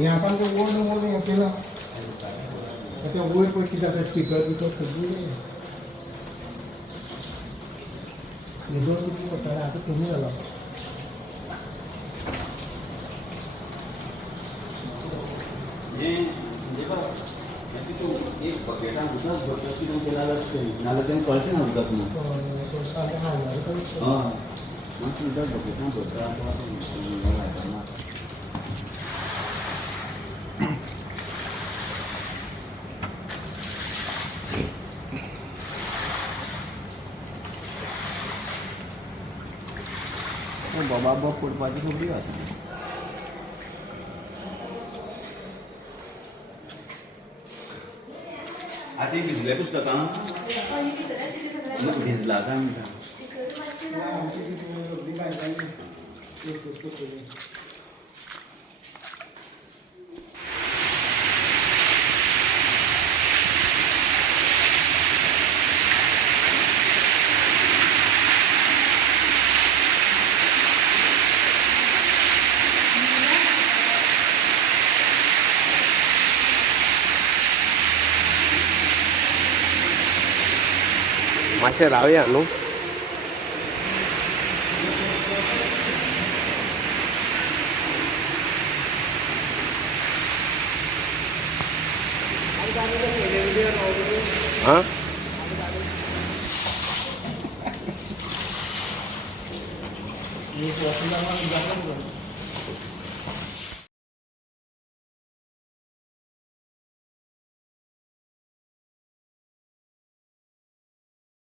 हे आपण ते ओढणं होते ना त्याच्या वर पैसे जातात स्पीकर बिकर सगळी निवडणुकी होताना आता कमी झाला एक बकेटा नाला त्यांनी कळचे नव्हतात मग हां मग तुमच्या बकेटा भरता बाबा बाबा फुटपाथची खूप वाटते आधी भिजले पुस्तकां मग भिजला का मासे रावया न्हू हां